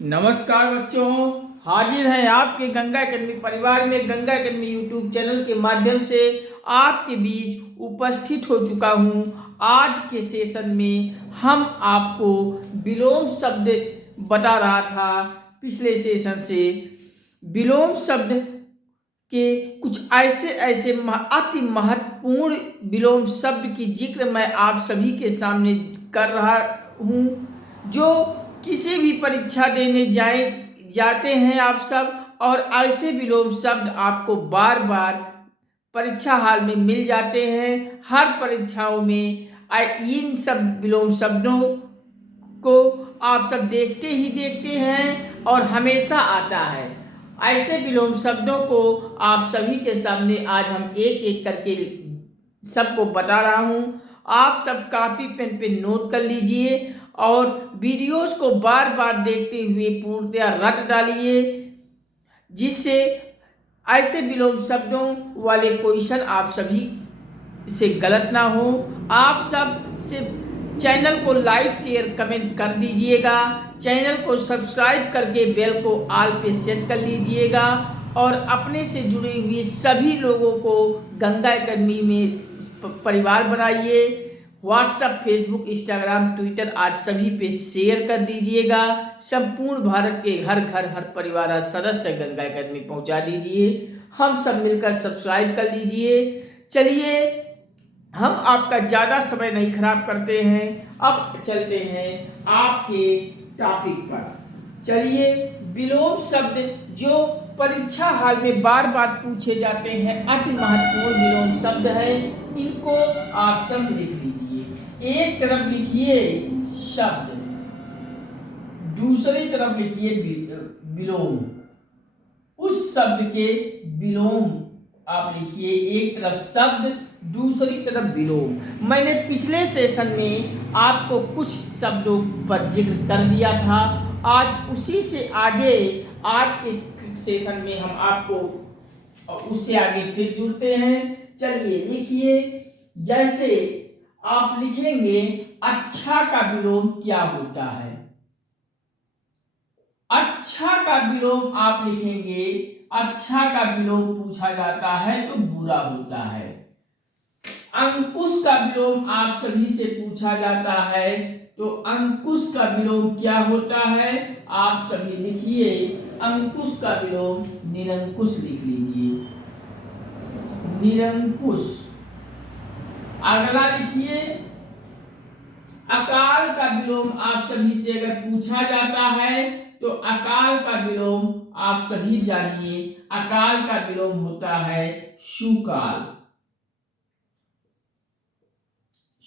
नमस्कार बच्चों, हाजिर हैं आपके गंगा अकेडमी परिवार में। गंगा अकेडमी यूट्यूब चैनल के माध्यम से आपके बीच उपस्थित हो चुका हूं। आज के सेशन में हम आपको विलोम शब्द बता रहा था। पिछले सेशन से विलोम शब्द के कुछ ऐसे ऐसे अति महत्वपूर्ण विलोम शब्द की जिक्र मैं आप सभी के सामने कर रहा हूं, जो किसी भी परीक्षा देने जाते हैं आप सब, और ऐसे विलोम शब्द आपको बार बार परीक्षा हाल में मिल जाते हैं। हर परीक्षाओं में इन सब विलोम शब्दों को आप सब देखते ही देखते हैं और हमेशा आता है। ऐसे विलोम शब्दों को आप सभी के सामने आज हम एक एक करके सबको बता रहा हूं। आप सब कॉपी पेन पे नोट कर लीजिए और वीडियोस को बार बार देखते हुए पूर्णतया रट डालिए, जिससे ऐसे विलोम शब्दों वाले क्वेश्चन आप सभी से गलत ना हो। आप सब से चैनल को लाइक शेयर कमेंट कर दीजिएगा। चैनल को सब्सक्राइब करके बेल को ऑल पे सेट कर लीजिएगा और अपने से जुड़े हुए सभी लोगों को गंगा अकेडमी में परिवार बनाइए। व्हाट्सएप, फेसबुक, इंस्टाग्राम, ट्विटर आज सभी पे शेयर कर दीजिएगा। संपूर्ण भारत के हर घर हर परिवार सदस्य गंगा अकेडमी पहुंचा दीजिए। हम सब मिलकर सब्सक्राइब कर लीजिए। चलिए, हम आपका ज़्यादा समय नहीं खराब करते हैं, अब चलते हैं आपके टॉपिक पर। चलिए, विलोम शब्द जो परीक्षा हाल में बार बार पूछे जाते हैं, अति महत्वपूर्ण विलोम शब्द है, इनको आप सब लिख लीजिए। एक तरफ लिखिए शब्द, दूसरी तरफ लिखिए विलोम। उस शब्द के विलोम आप लिखिए। एक तरफ शब्द, दूसरी तरफ विलोम। मैंने पिछले सेशन में आपको कुछ शब्दों पर जिक्र कर दिया था। आज उसी से आगे, आज के सेशन में हम आपको उससे आगे फिर जुड़ते हैं। चलिए लिखिए। जैसे आप लिखेंगे, अच्छा का विलोम क्या होता है? अच्छा का विलोम आप लिखेंगे, अच्छा का विलोम पूछा जाता है तो बुरा होता है। अंकुश का विलोम आप सभी से पूछा जाता है तो अंकुश का विलोम क्या होता है? आप सभी लिखिए। अंकुश का विलोम निरंकुश लिख लीजिए, निरंकुश। अगला लिखिए, अकाल का विलोम आप सभी से अगर पूछा जाता है तो अकाल का विलोम आप सभी जानिए। अकाल का विलोम होता है सुकाल,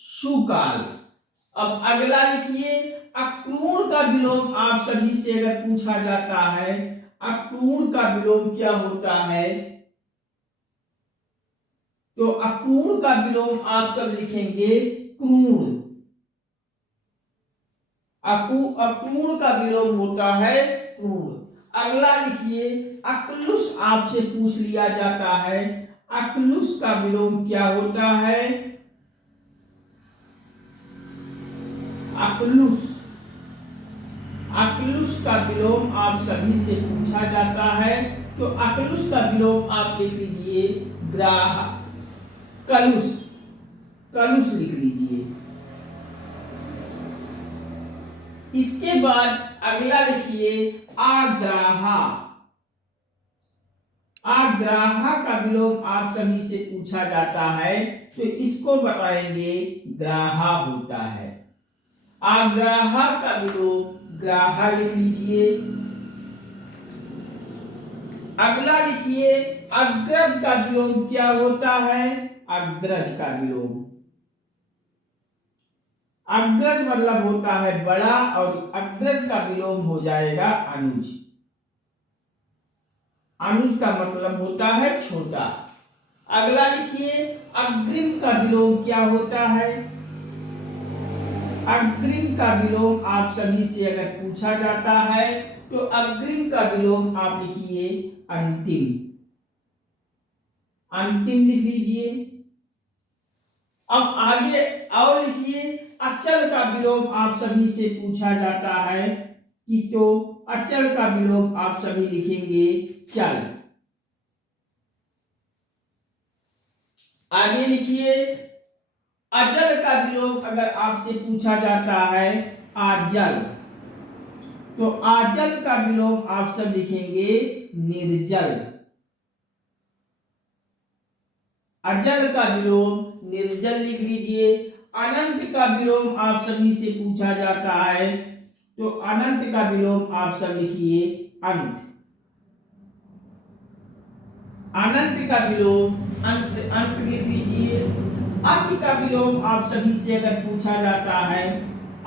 सुकाल। अब अगला लिखिए, अक्रूर का विलोम आप सभी से अगर पूछा जाता है, अक्रूर का विलोम क्या होता है? तो अक्रूर का विलोम आप सब लिखेंगे क्रूर। अक्रूर का विलोम होता है क्रूर। अगला लिखिए, अकलुष आपसे पूछ लिया जाता है, अकलुष का विलोम क्या होता है? अकलुष, अकलुष का विलोम आप सभी से पूछा जाता है तो अकलुष का विलोम आप लिख लीजिए ग्राह, कलुष, कलुष लिख लीजिए। इसके बाद अगला लिखिए आग्राहा। आग्राहा का विलोम आप सभी से पूछा जाता है तो इसको बताएंगे ग्राहा होता है। आग्राहा का विलोम ग्राहा लिख लीजिए। अगला लिखिए, अग्रज का विलोम क्या होता है? अग्रज का विलोम, अग्रज मतलब होता है बड़ा और अग्रज का विलोम हो जाएगा अनुज। अनुज का मतलब होता है छोटा। अगला लिखिए, अग्रिम का विलोम क्या होता है? अग्रिम का विलोम आप सभी से अगर पूछा जाता है तो अग्रिम का विलोम आप लिखिए अंतिम, अंतिम लिख लीजिए। अब आगे और लिखिए, अचल का विलोम आप सभी से पूछा जाता है कि तो अचल का विलोम आप सभी लिखेंगे चल। आगे लिखिए, अजल का विलोम अगर आपसे पूछा जाता है आजल, तो आजल का विलोम आप सब लिखेंगे निर्जल। अजल का विलोम निर्जल लिख लीजिए। अनंत का विलोम आप सभी से पूछा जाता है, तो अनंत का विलोम आप सब लिखिए अंत। अनंत का विलोम अंत, अंत लिख लीजिए। अति का विलोम आप सभी से अगर पूछा जाता है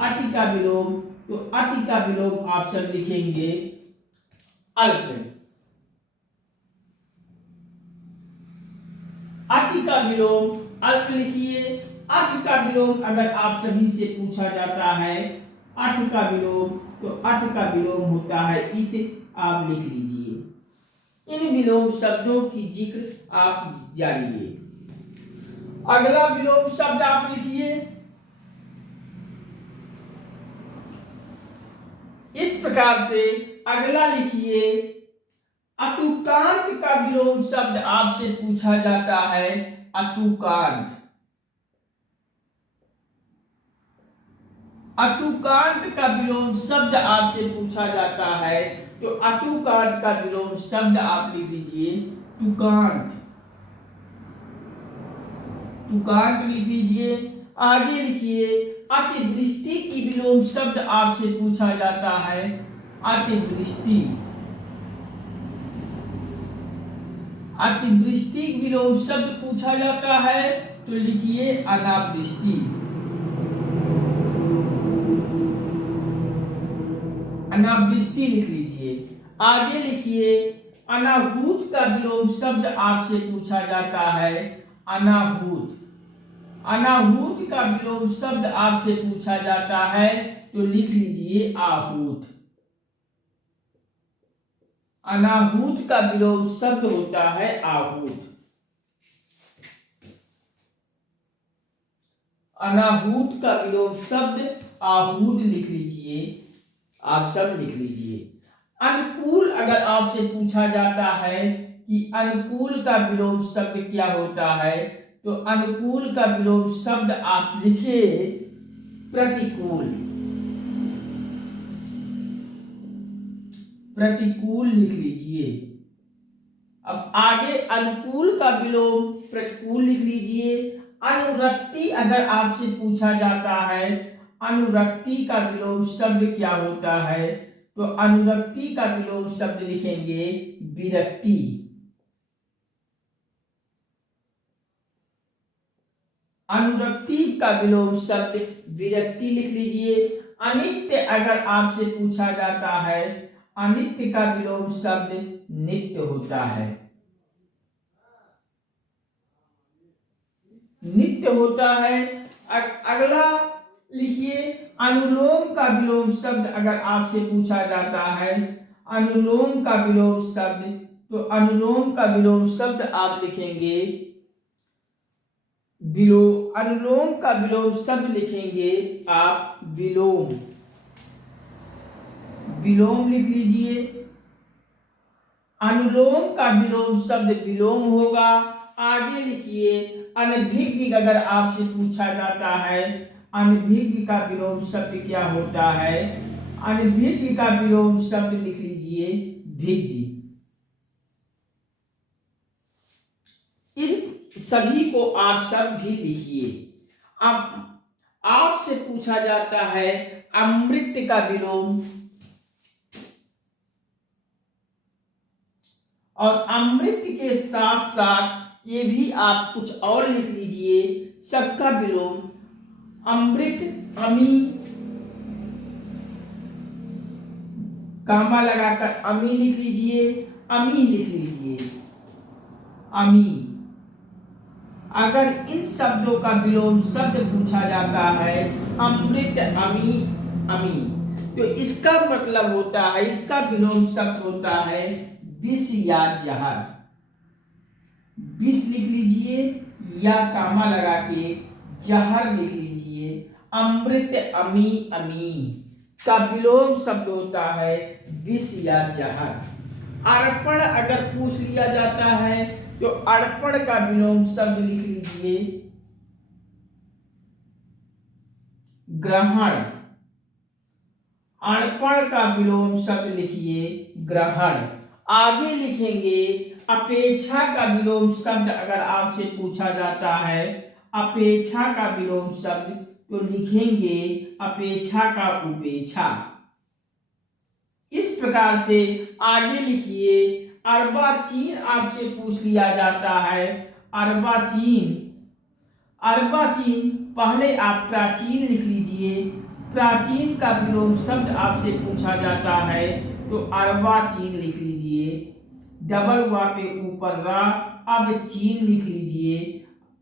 अति का विलोम, तो अति का विलोम आप सब लिखेंगे अल्प। अति का विलोम अल्प लिखिए। अठ का विलोम अगर आप सभी से पूछा जाता है अठ का विलोम, तो अठ का विलोम होता है इत, आप लिख लीजिए। इन विलोम शब्दों की जिक्र आप जानिए। अगला विलोम शब्द आप लिखिए इस प्रकार से। अगला लिखिए, अतुकांत का विलोम शब्द आपसे पूछा जाता है अतुकांत। अतुकांत का विलोम शब्द आपसे पूछा जाता है, तो अतुकांत का विलोम शब्द आप लिख लीजिए तुकांत। तुकांत लिख लीजिए। आगे लिखिए, अतिवृष्टि की विलोम शब्द आपसे पूछा जाता है अतिवृष्टि। अतिवृष्टि विलोम शब्द पूछा जाता है, तो लिखिए अनावृष्टि। अनावृष्टि लिख लीजिए। आगे लिखिए, अनाहूत का विलोम शब्द आपसे पूछा जाता है अनाहूत। अनाहूत का विलोम शब्द आपसे पूछा जाता है, तो लिख लीजिए आहूत। अनाहूत का विलोम शब्द होता है आहूत। अनाहूत का विलोम शब्द आहूत लिख लीजिए, आप सब लिख लीजिए। अनुकूल अगर आपसे पूछा जाता है कि अनुकूल का विलोम शब्द क्या होता है, तो अनुकूल का विलोम शब्द आप लिखिए प्रतिकूल। प्रतिकूल लिख लीजिए। अब आगे अनुकूल का विलोम प्रतिकूल लिख लीजिए। अनुरक्ति अगर आपसे पूछा जाता है अनुरक्ति का विलोम शब्द क्या होता है, तो अनुरक्ति का विलोम शब्द लिखेंगे विरक्ति। अनुरक्ति का विलोम शब्द विरक्ति लिख लीजिए। अनित्य अगर आपसे पूछा जाता है अनित्य का विलोम शब्द नित्य होता है। नित्य होता है। अगला लिखिए, अनुलोम का विलोम शब्द अगर आपसे पूछा जाता है अनुलोम का विलोम शब्द, तो अनुलोम का विलोम शब्द आप लिखेंगे अनुलोम का विलोम शब्द लिखेंगे आप विलोम। विलोम लिख लीजिए। अनुलोम का विलोम शब्द विलोम होगा। आगे लिखिए, अनभिज्ञ अगर आपसे पूछा जाता है अनभिज्ञ का विलोम शब्द क्या होता है, अनभिज्ञ का विलोम शब्द लिख लीजिए भिज्ञ। इन सभी को आप सब भी लिखिए। अब आपसे पूछा जाता है अमृत का विलोम, और अमृत के साथ साथ ये भी आप कुछ और लिख लीजिए सबका विलोम। अमृत अमी, कामा लगाकर अमी लिख लीजिए, अमी लिख लीजिए अमी। अगर इन शब्दों का विलोम शब्द पूछा जाता है अमृत अमी अमी, तो इसका मतलब होता है, इसका विलोम शब्द होता है विष या जहर। विष लिख लीजिए या कामा लगा के जहर लिख लीजिए। अमृत अमी अमी का विलोम शब्द होता है विष या जहर। अर्पण अगर पूछ लिया जाता है तो अर्पण का विलोम शब्द लिख लीजिए ग्रहण। अर्पण का विलोम शब्द लिखिए ग्रहण। आगे लिखेंगे अपेक्षा का विलोम शब्द अगर आपसे पूछा जाता है, अपेक्षा का विलोम शब्द तो लिखेंगे अपेक्षा का उपेक्षा। इस प्रकार से आगे लिखिए अर्वाचीन आपसे पूछ लिया जाता है। अर्वाचीन, अर्वाचीन पहले आप प्राचीन लिख लीजिए। प्राचीन का विलोम शब्द आपसे पूछा जाता है तो अर्वाचीन लिख लीजिए। डबल वा पे ऊपर रा, अब चीन लिख लीजिए।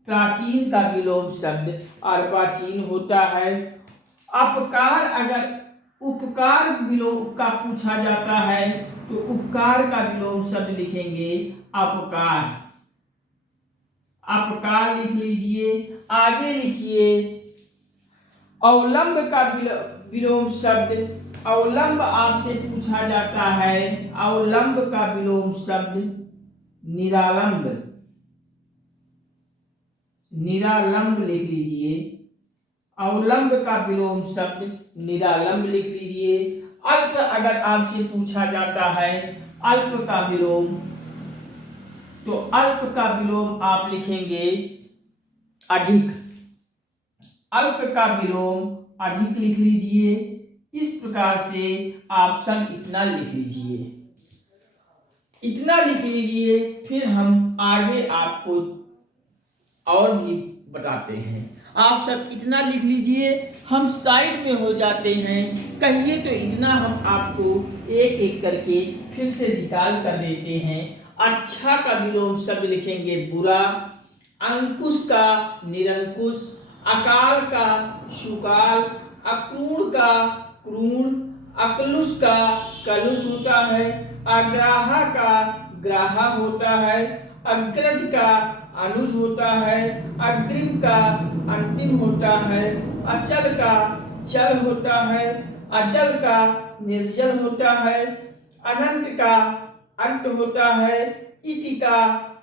प्राचीन का विलोम शब्द अर्वाचीन होता है। अपकार अगर उपकार विलोम का पूछा जाता है तो उपकार का विलोम शब्द लिखेंगे अपकार। अपकार लिख लीजिए। आगे लिखिए अवलंब का विलोम शब्द। अवलंब आपसे पूछा जाता है, अवलंब का विलोम शब्द निरालंब। निरालंब लिख लीजिए। अवलंब का विलोम शब्द निरालंब लिख लीजिए। अल्प अगर आपसे पूछा जाता है अल्प का विलोम तो अल्प का विलोम आप लिखेंगे अधिक। अल्प का विलोम अधिक लिख लीजिए। इस प्रकार से आप सब इतना लिख लीजिए। इतना लिख लीजिए, फिर हम आगे आपको और भी बताते हैं। आप सब इतना लिख लीजिए, हम साइड में हो जाते हैं। कहिए तो इतना हम आपको एक एक करके फिर से निकाल कर देते हैं। अच्छा का विलोम शब्द लिखेंगे बुरा। अंकुश का निरंकुश। अकाल का सुकाल। अक्रूर का क्रूर। अकलुष का कलुष होता है। अग्राहा का ग्राहा होता है। अग्रज का अनुज होता है। अग्रिम का अंतिम होता है। अचल का चल होता है। अचल का निर्जल होता है। अनंत का अंत होता है। इति का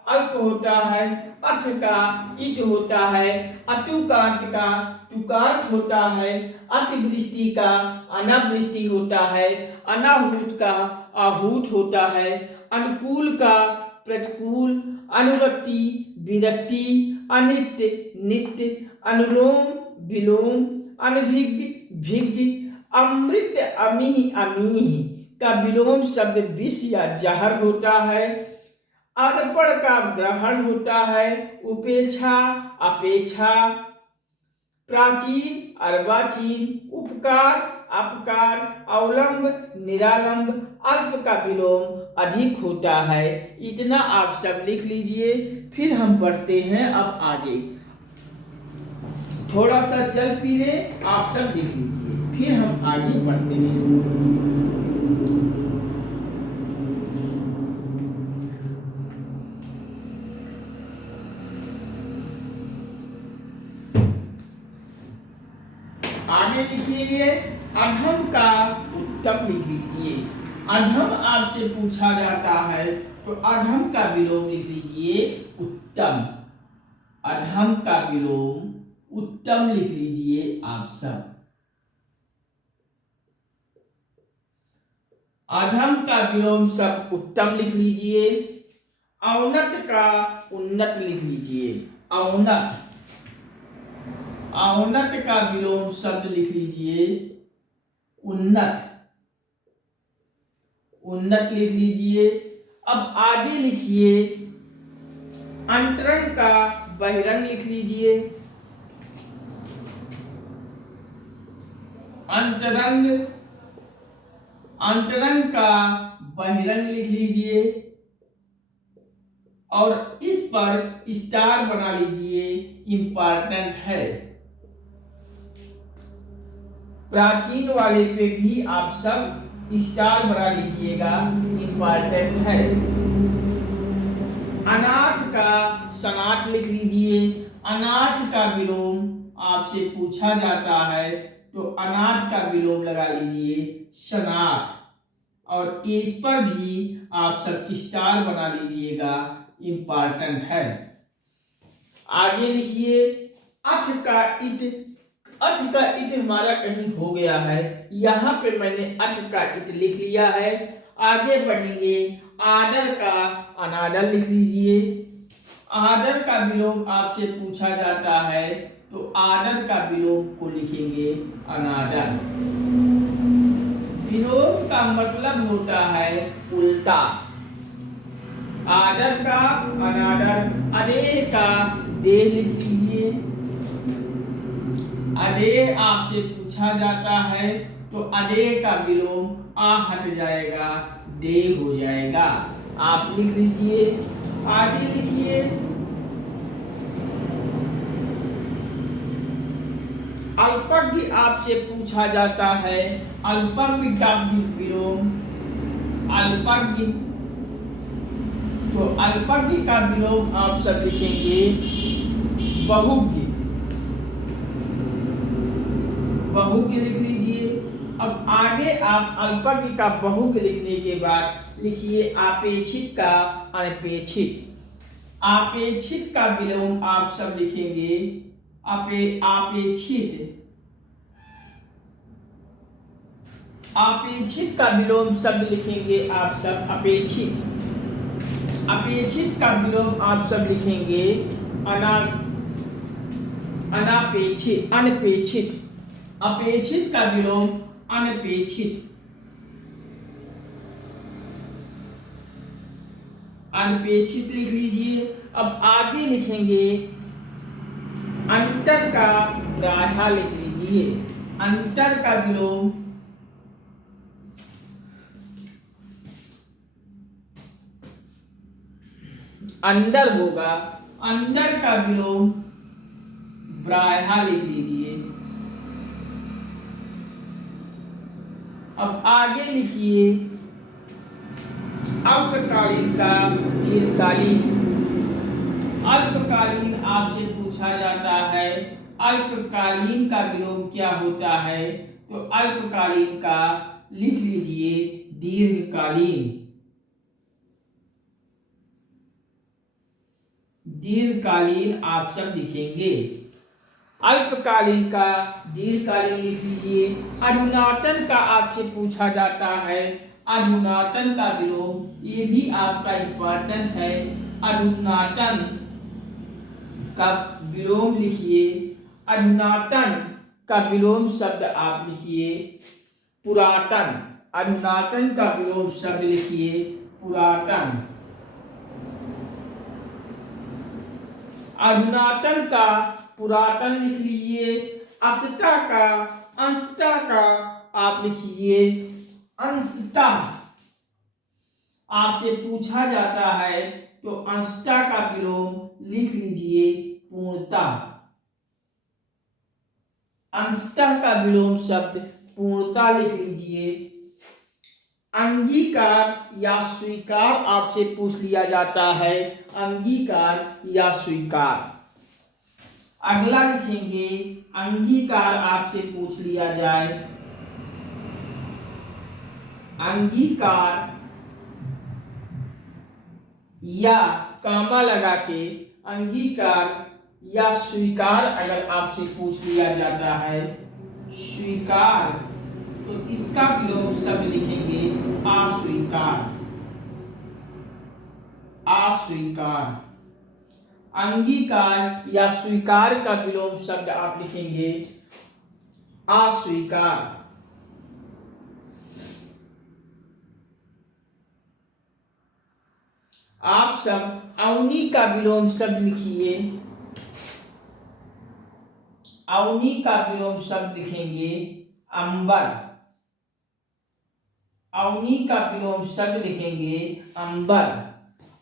अल्प होता है। अथ का इत होता है। अतुकांत का तुकांत होता है। अतिवृष्टि का अनावृष्टि होता है। अनाहूत का आहूत होता है। अनुकूल का प्रतिकूल। अनुरक्ति विरक्ति। अनित्य नित्य। अनुलोम विलोम। अनभिज्ञ भिज्ञ। अमृत अमीह अमीह का विलोम शब्द विष या जहर होता है। अर्पण का ग्रहण होता है। उपेक्षा अपेक्षा। प्राचीन अर्वाचीन। उपकार अपकार। अवलंब निरालंब। अल्प का विलोम अधिक होता है। इतना आप सब लिख लीजिए, फिर हम पढ़ते हैं अब आगे। थोड़ा सा जल पी ले, आप सब लिख लीजिए, फिर हम आगे पढ़ते हैं। आगे लिखिए अधम का उत्तम लिख लीजिए। अधम आपसे पूछा जाता है तो अधम का विलोम लिख लीजिए उत्तम। अधम का विलोम उत्तम लिख लीजिए आप सब। अधम का विलोम सब उत्तम लिख लीजिए। औन्नत का उन्नत लिख लीजिए। औन्नत। औन्नत का विलोम शब्द लिख लीजिए उन्नत। उन्नत लिख लीजिए। अब आगे लिखिए अंतरंग का बहिरंग लिख लीजिए। अंतरंग। अंतरंग का बहिरंग लिख लीजिए और इस पर स्टार बना लीजिए, इंपॉर्टेंट है। प्राचीन वाले पे भी आप सब स्टार बना लीजिएगा, इंपॉर्टेंट है। अनाथ का सनाथ लिख लीजिए। अनाथ का विलोम आपसे पूछा जाता है तो अनाथ का विलोम लगा लीजिए सनाथ। और इस पर भी आप सब स्टार बना लीजिएगा, इम्पॉर्टेंट है। आगे लिखिए अठ का इट। अठ का इट हमारा कहीं हो गया है, यहाँ पे मैंने अठ का इट लिख लिया है। आगे बढ़ेंगे, आदर का अनादर लिख लीजिए। आदर का विलोम आपसे पूछा जाता है तो आदर का विलोम को लिखेंगे अनादर। विलोम का मतलब होता है उल्टा। आदर का अनादर, अदेह का देह लिख लीजिए। अदेह आपसे पूछा जाता है तो अदेह का विलोम आ हट जाएगा, दे हो जाएगा। आप लिख लीजिए। आगे लिखिए अल्पज्ञ आपसे पूछा जाता है, अल्पज्ञ का विलोम अल्पज्ञ, तो अल्पज्ञ का विलोम आप सब लिखेंगे बहुज्ञ। बहुज्ञ लिख लीजिए। अब आगे आप अल्पज्ञ का बहुज्ञ लिखने के बाद लिखिए आपेक्षित का अनपेक्षित। आपेक्षित का विलोम आप सब लिखेंगे आपेक्षित। अपेक्षित का विलोम शब्द लिखेंगे आप सब अपेक्षित। अपेक्षित का विलोम आप सब लिखेंगे अनापेक्षित, अनपेक्षित। अपेक्षित का विलोम अनपेक्षित। अनपेक्षित लिख लीजिए। अब आगे लिखेंगे अंतर का ग्राह्य लिख लीजिए। अंतर का विलोम अंदर होगा। अंदर का विलोम ब्राह्य लिख लीजिए। अब आगे लिखिए अल्पकालीन का दीर्घकालीन। अल्पकालीन आपसे पूछा जाता है अल्पकालीन का विलोम क्या होता है, तो अल्पकालीन का लिख लीजिए दीर्घकालीन। दीर्घकालीन आप सब लिखेंगे। अल्पकालीन का दीर्घकालीन लिख लीजिए। अधुनातन का आपसे पूछा जाता है, अधुनातन का विलोम, ये भी आपका इम्पोर्टेंट है। अधुनातन का विलोम लिखिए। अधुनातन का विलोम शब्द आप लिखिए पुरातन। अधुनातन का विलोम शब्द लिखिए पुरातन। अधुनातन का पुरातन लिख लीजिए। अंशता का अंशता का आप लिखिए अंशता। आपसे पूछा जाता है तो अंशता का विलोम लिख लीजिए पूर्णता। अंशता का विलोम शब्द पूर्णता लिख लीजिए। अंगीकार या स्वीकार आपसे पूछ लिया जाता है, अंगीकार या स्वीकार। अगला लिखेंगे अंगीकार आपसे पूछ लिया जाए, अंगीकार या कामा लगा के अंगीकार या स्वीकार अगर आपसे पूछ लिया जाता है, स्वीकार, तो इसका विलोम शब्द लिखेंगे अस्वीकार। अस्वीकार। अंगीकार या स्वीकार का विलोम शब्द आप लिखेंगे अस्वीकार। आप सब अवनी का विलोम शब्द लिखिए। अवनी का विलोम शब्द लिखेंगे अंबर। अवनी का विलोम शब्द लिखेंगे अंबर।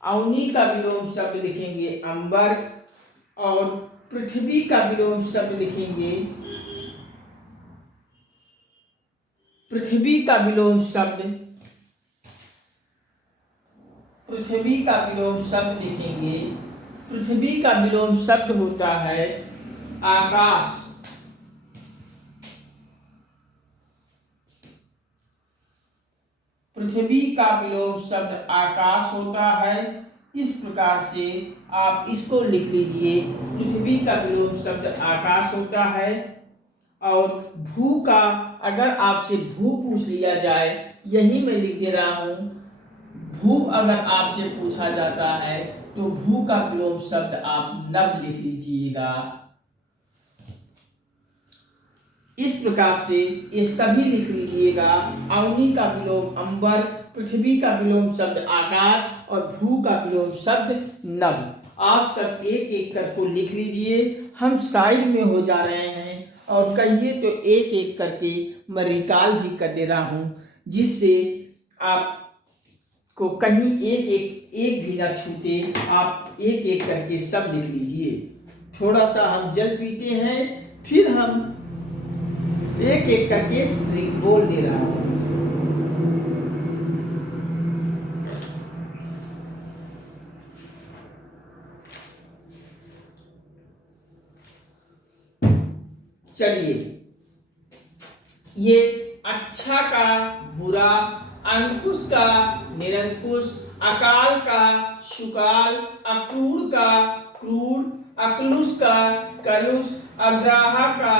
अवनी का विलोम शब्द लिखेंगे अंबर। और पृथ्वी का विलोम शब्द लिखेंगे, पृथ्वी का विलोम शब्द, पृथ्वी का विलोम शब्द लिखेंगे, पृथ्वी का विलोम शब्द होता है आकाश। पृथ्वी का विलोम शब्द आकाश होता है। इस प्रकार से आप इसको लिख लीजिए, पृथ्वी का विलोम शब्द आकाश होता है। और भू का, अगर आपसे भू पूछ लिया जाए, यही मैं लिख दे रहा हूं, भू अगर आपसे पूछा जाता है तो भू का विलोम शब्द आप नभ लिख लीजिएगा। इस प्रकार से ये सभी लिख लीजिएगा। अवनी का विलोम अंबर, पृथ्वी का विलोम शब्द आकाश और भू का विलोम शब्द नभ। आप सब एक एक करके लिख लीजिए। हम साइड में हो जा रहे हैं और कहिए तो एक एक करके मैं रिकॉल भी कर दे रहा हूं, जिससे आपको कहीं एक भी ना छूटे। आप एक एक करके सब लिख लीजिए। थोड़ा सा हम जल पीते हैं, फिर हम एक एक करके बोल दे रहा हूं। चलिए, ये अच्छा का बुरा, अंकुश का निरंकुश, अकाल का सुकाल, अक्रूर का क्रूर, अकलुष का कलुष, अग्राहा का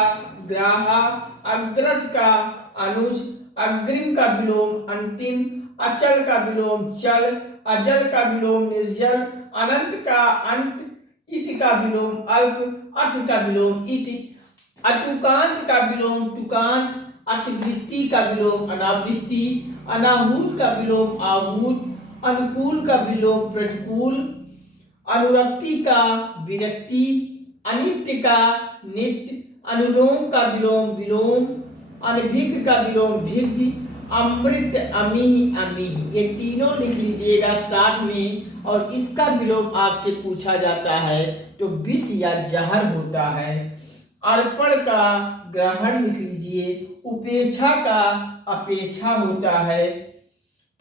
ग्राहा, अग्रज का अनुज, अग्रिम का विलोम अंतिम, अचल का विलोम चल, अजल का विलोम निर्जल, अनंत का अंत, इत का विलोम अल्प, अथ का विलोम इति, अटुकांत का विलोम तुकांत, अतिवृष्टि का विलोम अनावृष्टि, अनाहूत का विलोम आहूत, अनुकूल का विलोम प्रतिकूल, अनुरक्ति का विरक्ति, अनित्य का नित्य, अनुलोम का विलोम विलोम, अनभिज्ञ का विलोम भिज्ञ, अमृत अमीह अमीह। ये तीनों लिख लीजिएगा साथ में। और इसका विलोम आपसे पूछा जाता है तो विष या जहर होता है। अर्पण का ग्रहण लिख लीजिए। उपेक्षा का अपेक्षा होता है।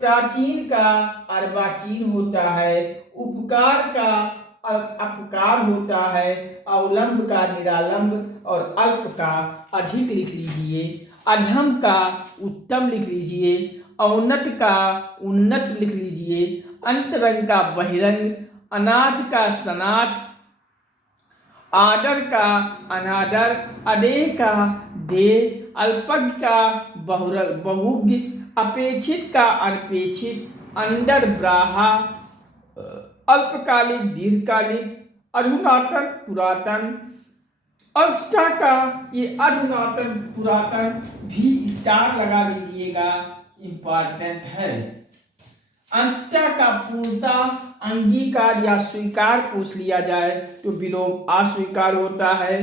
प्राचीन का अर्वाचीन होता है। उपकार का अपकार होता है। अवलंब का निरालंब और अल्प का अधिक लिख लीजिए। अधम का उत्तम लिख लीजिए। औन्नत का उन्नत लिख लीजिए। अंतरंग का बहिरंग, अनाथ का सनाथ, आदर का अनादर, अदेह का देह, अल्पज्ञ का बहुज्ञ, अपेक्षित का अनपेक्षित, अंडर ब्राहा, अल्पकालिक दीर्घकालिक, अधुनातन पुरातन। अष्टा का ये अधुनातन पुरातन भी स्टार लगा लीजिएगा, इंपॉर्टेंट है। अंष्टा का पूर्णता, अंगीकार या स्वीकार पूछ लिया जाए तो विलोम अस्वीकार होता है।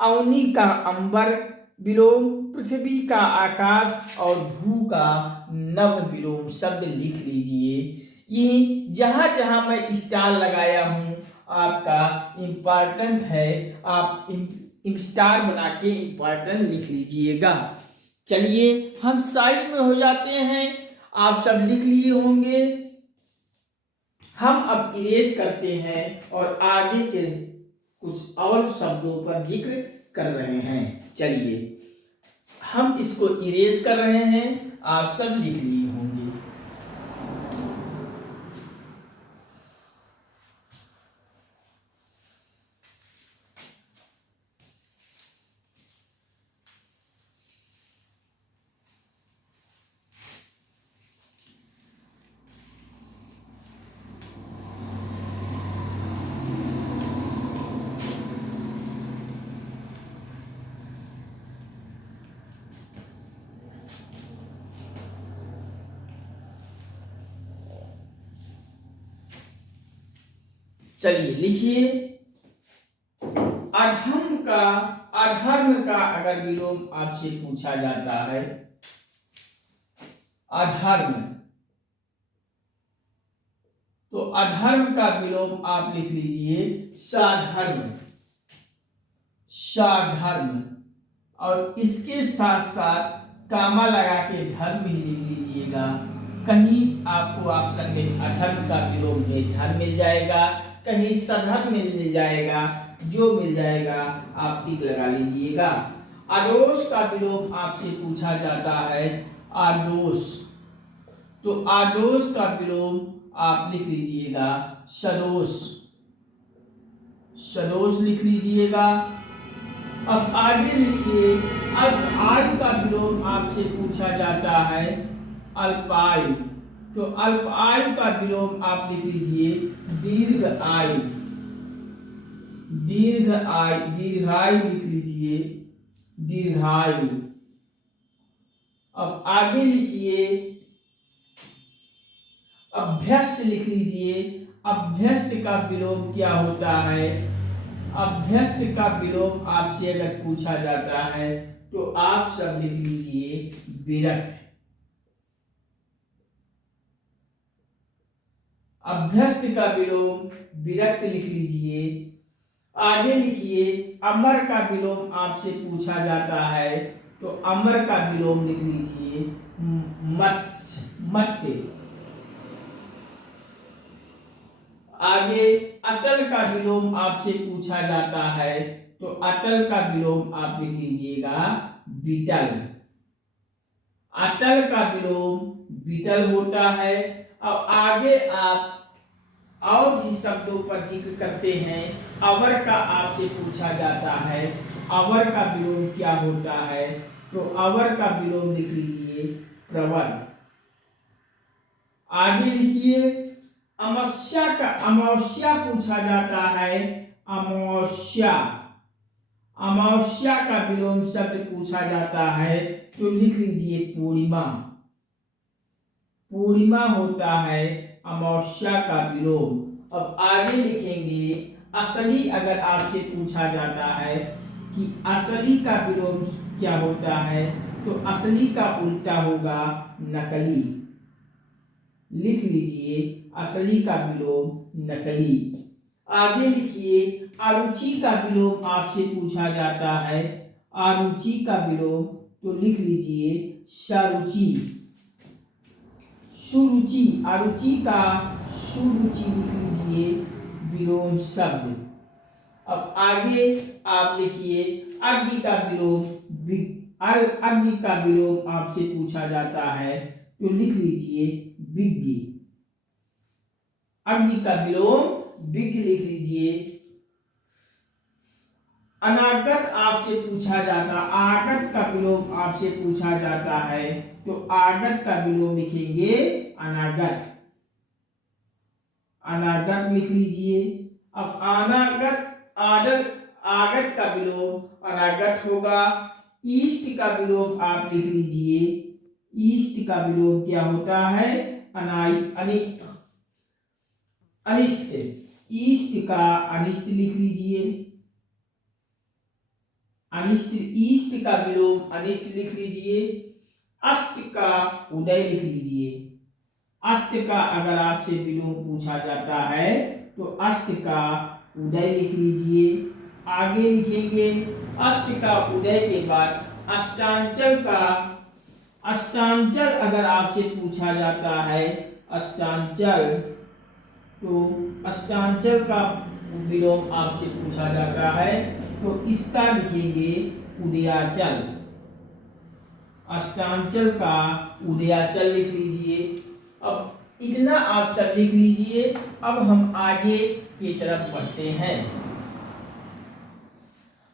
अवनी का अंबर विलोम, पृथ्वी का आकाश और भू का नभ विलोम शब्द लिख लीजिए। यही जहां जहां मैं स्टार लगाया हूं आपका इम्पॉर्टेंट है। आप स्टार बना के इम्पॉर्टेंट लिख लीजिएगा। चलिए, हम साइड में हो जाते हैं। आप सब लिख लिए होंगे। हम अब इरेज करते हैं और आगे के कुछ और शब्दों पर जिक्र कर रहे हैं। चलिए, हम इसको इरेज कर रहे हैं। आप सब लिख लिए होंगे। चलिए लिखिए। अधर्म का अगर विलोम आपसे पूछा जाता है, अधर्म, तो अधर्म का विलोम आप लिख लीजिए साधर्म। साधर्म, और इसके साथ साथ कामा लगा के धर्म ही लिख लीजिएगा। कहीं आपको ऑप्शन में अधर्म का विलोम में धर्म मिल जाएगा, कहीं सधर्म मिल जाएगा। जो मिल जाएगा आप टिक लगा लीजिएगा। आदोष का विलोम आपसे पूछा जाता है, आदोष। तो आडोस का विलोम आप लिख लीजिएगा सडोस, सडोस लिख लीजिएगा। अब आगे लिखिए, अल्प आयु का विलोम आपसे पूछा जाता है अल्पायु। तो अल्प आयु का विलोम आप लिख लीजिए दीर्घ आयु, दीर्घ आयु, दीर्घायु लिख लीजिए दीर्घायु। अब आगे लिखिए अभ्यस्त लिख लीजिए। अभ्यस्त का विलोम क्या होता है? अभ्यस्त का विलोम आपसे अगर पूछा जाता है तो आप सब लिख लीजिए विरक्त। अभ्यस्त का विलोम विरक्त लिख लीजिए। आगे लिखिए अमर का विलोम आपसे पूछा जाता है तो अमर का विलोम लिख लीजिए मत्स्य, मत्य। आगे अतल का विलोम आपसे पूछा जाता है तो अतल का विलोम आप लिख लीजिएगा वितल। अतल का विलोम वितल होता है। अब आगे आप और भी शब्दों पर जिक्र करते हैं। अवर का आपसे पूछा जाता है, अवर का विलोम क्या होता है? तो अवर का विलोम लिख लीजिए प्रवर। आगे लिखिए अमावस्या का, अमावस्या पूछा जाता है अमावस्या। अमावस्या का विलोम शब्द पूछा जाता है तो लिख लीजिए पूर्णिमा। पूर्णिमा होता है अमावस्या का विलोम। अब आगे लिखेंगे असली। अगर आपसे पूछा जाता है कि असली का विलोम क्या होता है तो असली का उल्टा होगा नकली। लिख लीजिए असली का विलोम नकली। आगे लिखिए अरुचि का विलोम आपसे पूछा जाता है। अरुचि का विलोम तो लिख लीजिए सरुचि। सुरुचि, अरुचि का सुरुचि लिख लीजिए विलोम शब्द। अब आगे आप लिखिए अग्नि का विलोम। अग्नि का विलोम आपसे पूछा जाता है तो लिख लीजिए विज्ञ। अग्नि का विलोम विज्ञ लिख लीजिए। अनागत आपसे पूछा जाता, आगत का विलोम आपसे पूछा जाता है तो आगत का विलोम लिखेंगे अनागत। अनागत लिख लीजिए। अब अनागत, आगत का विलोम अनागत होगा। ईस्ट का विलोम आप लिख लीजिए। ईस्ट का विलोम क्या होता है? अनिष्ट। ईस्ट का अनिष्ट लिख लीजिए। अनिष्ट, ईस्ट का विलोम अनिष्ट लिख लीजिए। अष्ट का उदय लिख लीजिए। अष्ट का अगर आपसे विलोम पूछा जाता है तो अष्ट का उदय लिख लीजिए। आगे लिखेंगे अष्ट का उदय के बाद अष्टांचल का, अष्टांचल अगर आपसे पूछा जाता है अष्टांचल तो अष्टांचल का विलोम आपसे पूछा जाता है तो इसका लिखेंगे उदयाचल। अष्टांचल का उदयाचल लिख लीजिए। अब इतना आप सब लिख लीजिए। अब हम आगे की तरफ बढ़ते हैं।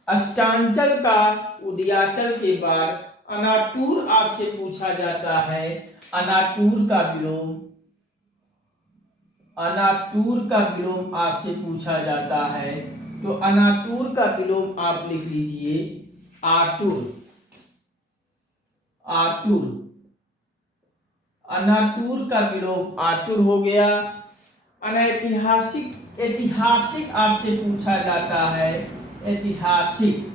अष्टांचल का उदयाचल के बाद अनातूर आपसे पूछा जाता है। अनातूर का विलोम, अनातूर का विलोम आपसे पूछा जाता है तो अनातूर का विलोम आप लिख लीजिए आतुर। आतुर, अनातूर का विलोम आतुर हो गया। अनैतिहासिक, ऐतिहासिक आपसे पूछा जाता है ऐतिहासिक।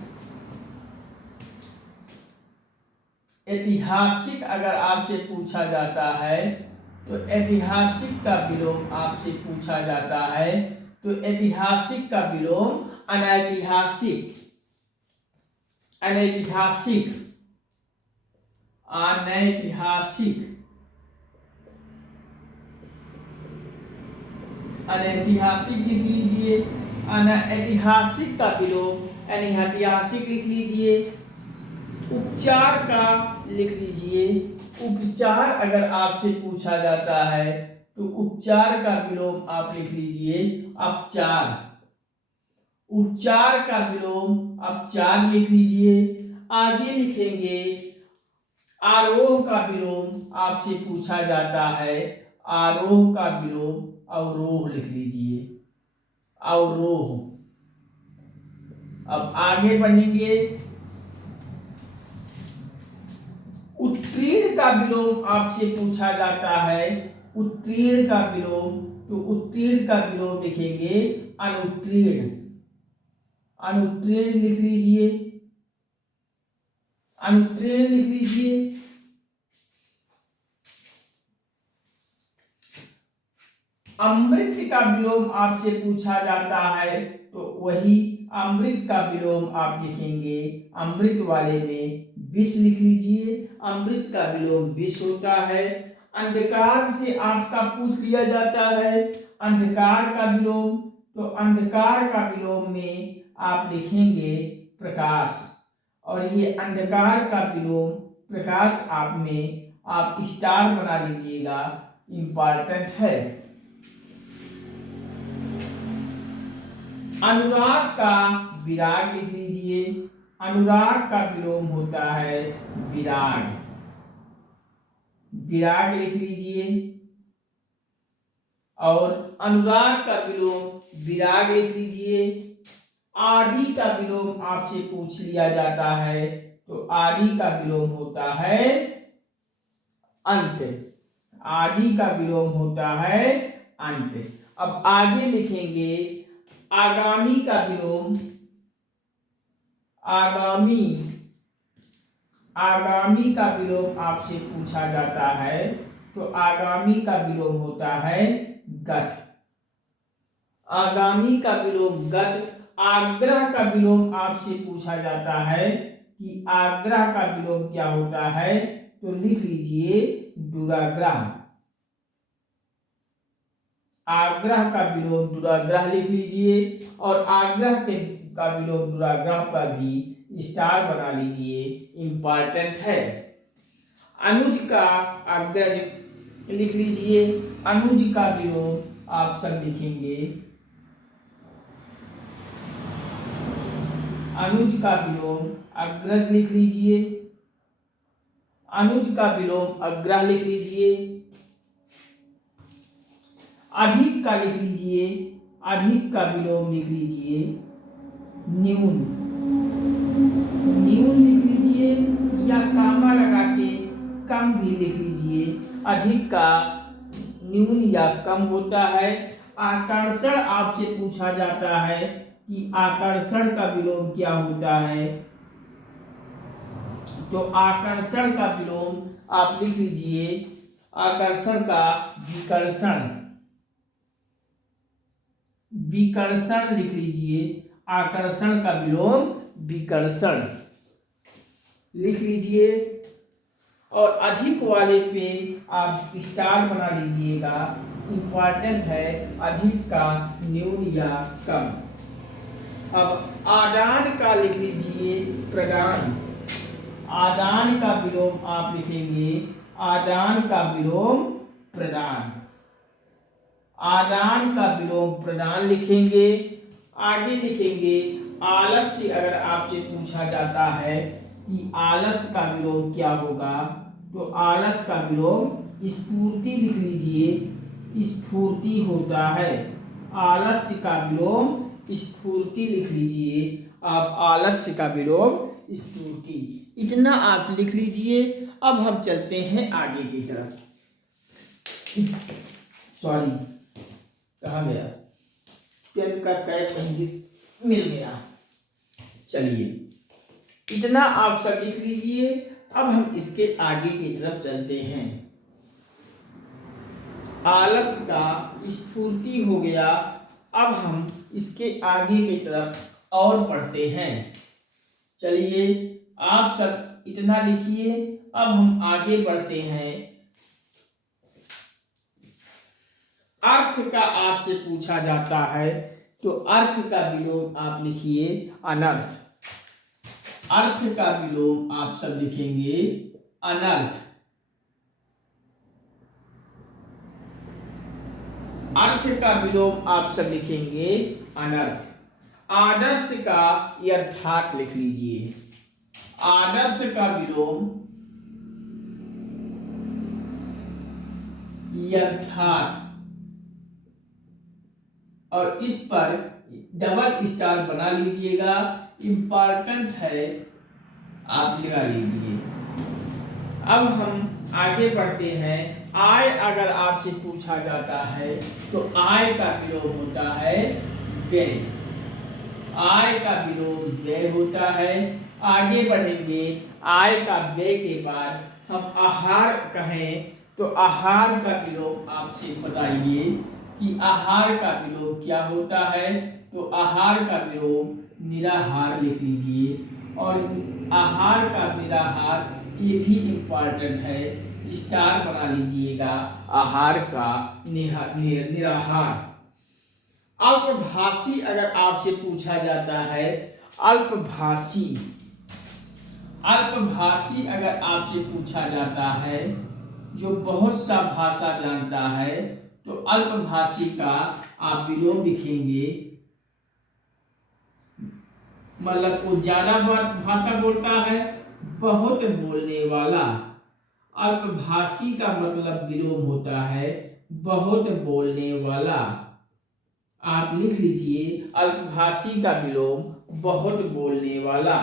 ऐतिहासिक अगर आपसे पूछा जाता है तो ऐतिहासिक का विलोम आपसे पूछा जाता है तो ऐतिहासिक का विलोम अनैतिहासिक। अनैतिहासिक, अनैतिहासिक, अनैतिहासिक लिख लीजिए। अनैतिहासिक का विलोम अनैतिहासिक लिख लीजिए। उपचार का लिख लीजिए उपचार अगर आपसे पूछा जाता है तो उपचार का विलोम आप लिख लीजिए अपचार। उपचार का विलोम अपचार लिख लीजिए। आगे लिखेंगे आरोह का विलोम आपसे पूछा जाता है, आरोह का विलोम अवरोह लिख लीजिए, अवरोह। अब आगे बढ़ेंगे, उत्तीर्ण का विलोम आपसे पूछा जाता है, उत्तीर्ण का विलोम, तो उत्तीर्ण का विलोम लिखेंगे अनुत्तीर्ण, अनुत्तीर्ण लिख लीजिए, अनुत्तीर्ण लिख लीजिए। अमृत का विलोम आपसे पूछा जाता है तो वही अमृत का विलोम आप लिखेंगे, अमृत वाले में विष लिख लीजिए, अमृत का विलोम विष होता है। अंधकार से आपका पूछ लिया जाता है अंधकार का विलोम, तो अंधकार का विलोम में आप लिखेंगे प्रकाश, और ये अंधकार का विलोम प्रकाश आप में आप स्टार बना लीजिएगा, इंपॉर्टेंट है। अनुराग का विराग लिख लीजिए, अनुराग का विलोम होता है विराग, विराग लिख लीजिए। और अनुराग का विलोम विराग लिख लीजिए। आदि का विलोम आपसे पूछ लिया जाता है तो आदि का विलोम होता है अंत, आदि का विलोम होता है अंत। अब आगे लिखेंगे आगामी का विलोम, आगामी, आगामी का विलोम आपसे पूछा जाता है तो आगामी का विलोम होता है गत, आगामी का विलोम गत। आग्रह का विलोम आपसे पूछा जाता है कि आग्रह का विलोम क्या होता है, तो लिख लीजिए दुराग्रह, आग्रह का विलोम दुराग्रह लिख लीजिए। और आग्रह के का विलोम दुराग्रह पर भी स्टार बना लीजिए, इंपॉर्टेंट है। अनुज का अग्रज लिख लीजिए, अनुज का विलोम आप सब लिखेंगे, अनुज का विलोम अग्रज लिख लीजिए, अनुज का विलोम अग्रह लिख लीजिए। अधिक का लिख लीजिए, अधिक का विलोम लिख लीजिए न्यून, न्यून लिख लीजिए, या कामा लगा के कम भी लिख लीजिए। अधिक का न्यून या कम होता है। आकर्षण आपसे पूछा जाता है कि आकर्षण का विलोम क्या होता है, तो आकर्षण का विलोम आप लिख लीजिए आकर्षण का विकर्षण, विकर्षण लिख लीजिए, आकर्षण का विलोम विकर्षण लिख लीजिए। और अधिक वाले पे आप स्टार बना लीजिएगा, इंपॉर्टेंट है, अधिक का न्यून या कम। अब आदान का लिख लीजिए प्रदान, आदान का विलोम आप लिखेंगे आदान का विलोम प्रदान, आदान का विलोम प्रदान लिखेंगे। आगे लिखेंगे आलस्य, अगर आपसे पूछा जाता है कि आलस का विलोम क्या होगा, तो आलस का विलोम स्फूर्ति लिख लीजिए, स्फूर्ति होता है। आलस्य का विलोम स्फूर्ति लिख लीजिए आप, आलस्य का विलोम स्फूर्ति। इतना आप लिख लीजिए। अब हम चलते हैं आगे की तरफ। सॉरी, कहाँ गया पेन का कैप, कहीं मिल गया। चलिए, इतना आप सब लिख लीजिए। अब हम इसके आगे की तरफ चलते हैं। आलस का स्फूर्ति हो गया। अब हम इसके आगे की तरफ और पढ़ते हैं। चलिए, आप सब इतना लिखिए। अब हम आगे बढ़ते हैं। अर्थ का आपसे पूछा जाता है तो अर्थ का विलोम आप लिखिए अनर्थ, अर्थ का विलोम आप सब लिखेंगे अनर्थ। अर्थ का विलोम आप सब लिखेंगे अनर्थ। आदर्श का यथार्थ लिख लीजिए। आदर्श का विलोम यथार्थ, और इस पर डबल स्टार बना लीजिएगा, इंपॉर्टेंट है, आप लगा लीजिए। अब हम आगे बढ़ते हैं। आय अगर आपसे पूछा जाता है तो आय का विलोम होता है व्यय। आय का विलोम व्यय होता है। आगे बढ़ेंगे। आय का व्यय के बाद हम आहार कहें तो आहार का विलोम आपसे बताइए कि आहार का विलोम क्या होता है। तो आहार का विलोम निराहार लिख लीजिए, और आहार का निराहार ये भी इम्पॉर्टेंट है, स्टार बना लीजिएगा। आहार का निराहार। अल्पभाषी अगर आपसे पूछा जाता है, अल्पभाषी, अल्पभाषी अगर आपसे पूछा जाता है जो बहुत सा भाषा जानता है, तो अल्पभाषी का आप विलोम लिखेंगे, मतलब वो ज्यादा भाषा बोलता है, बहुत बोलने वाला। अल्पभाषी का मतलब विलोम होता है बहुत बोलने वाला। आप लिख लीजिए अल्पभाषी का विलोम बहुत बोलने वाला।